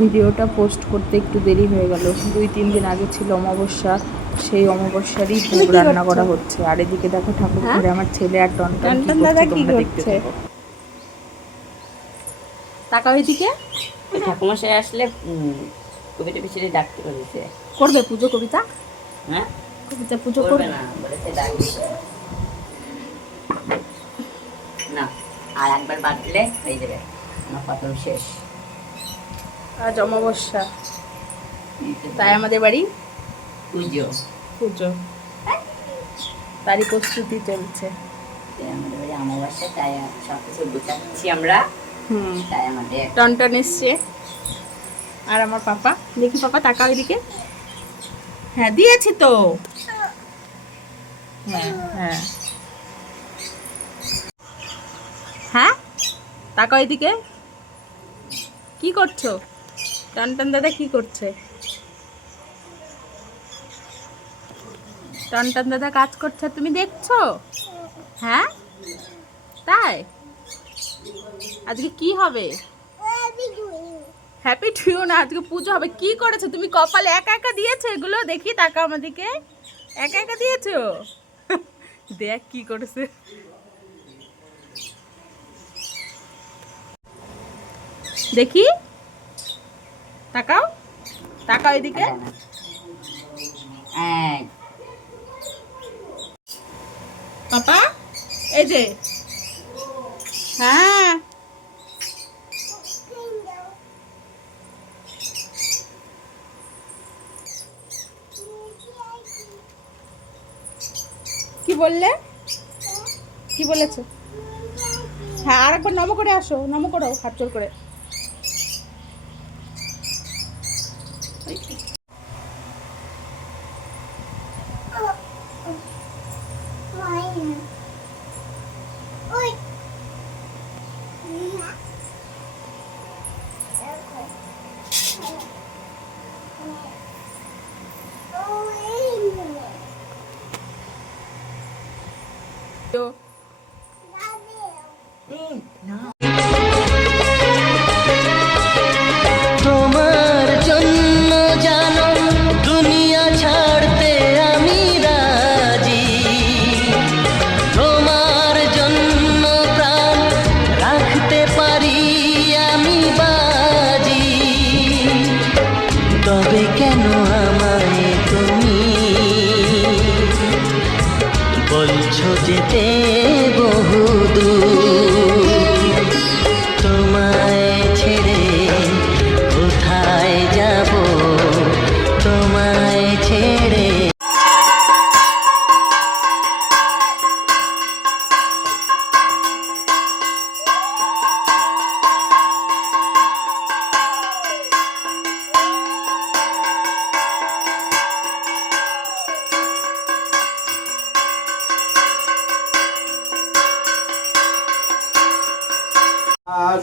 ভিডিওটা পোস্ট করতে একটু দেরি হয়ে গেল। 2-3 দিন আগে ছিল অমাবস্যা, সেই অমাবস্যারই ভোগ রান্না করা হচ্ছে। আর এদিকে দেখো ঠাকুর ঘরে আমার ছেলে আর টনটন কি করছে তোমরা দেখতে থাকো। তাকাও এদিকে। ঠাকুমশাই আসলে কবিতা পিছিয়ে ডাকতে বলেছে। করবে পুজো কবিতা? হ্যাঁ, কবিতা পুজো করবে না বলেছে, ডাকবে না। আর একবার বাঁধলে হয়ে যাবে, আমার প্রথম শেষ। আজ অমাবস্যা, তাই আমাদের বাড়ি পুজো পুজো, তারই প্রস্তুতি চলছে। আমাদের বাড়ি অমাবস্যা, তাই সব কিছু গুছাচ্ছি আমরা। তাই আমাদের টনটন এসছে। আর আমার পাপা, দেখি পাপা তাকাও এদিকে। হ্যাঁ দিয়েছি তো। হ্যাঁ হ্যাঁ হ্যাঁ, তাকাও এদিকে। কি করছো? টনটন দাদা কি করছে? টনটন দাদা কাজ করছে, তুমি দেখছো? হ্যাঁ তাই? আজকে কি হবে? হ্যাপি টু না, আজকে পুজো হবে। কি করেছো তুমি? কপালে একা একা দিয়েছো এগুলো? দেখি তাকাও আমাদেরকে। একা একা দিয়েছো? দেখ কি করেছে। দেখি, তাকাও তাকাও এদিকে। পাপা এই যে, হ্যাঁ কি বললে? কি বলেছো? হ্যাঁ আরেকবার নম করে আসো, নম করো হাত জোর করে। তোমার জন্য জানো দুনিয়া ছাড়তে আমি রাজি, তোমার জন্য প্রাণ রাখতে পারি আমি বাজি। তবে কেন আমায় তুমি বলছো যেতে বহুদূর? তোমায় ছেড়ে কোথায় যাব, তোমায় ছেড়ে।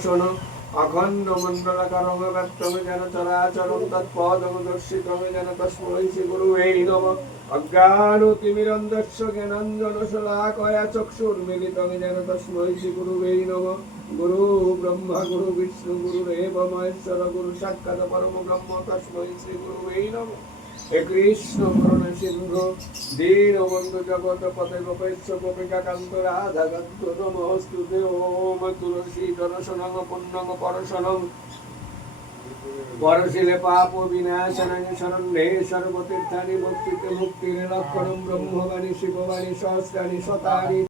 শোনো অখণ্ড মণ্ডলাকারং ব্যক্তমে যেন চরাচরং তৎপদমদর্শিতমে যেন তস্मै শ্রী গুরুবে নমঃ। অজ্ঞানতিমিরন্ধস্য জ্ঞানাঞ্জনশলাকয়া চক্ষুর্মিলিতং যেন তস্मै শ্রী গুরুবে নমঃ। গুরু ব্রহ্মা গুরু বিষ্ণু গুরুরেব মহেশ্বর গুরু সাক্ষাৎ পরম ব্রহ্ম তস্मै শ্রী গুরুবে নমঃ। হে কৃষ্ণ করুণা সিন্ধু দীনবন্ধু জগৎপতে গোপেশ্ব গোপিকাকান্ত রাধাকান্ত নমস্তুতে। ওম তুলসী দর্শনং পুণ্যং পরশনং পরশিলে পাপ বিনাশনাং শরণ্যে সর্বতীর্থানি ভক্তিতে মুক্তির লক্ষণং ব্রহ্মবাণী শিববাণী সহস্রাণি শতানি।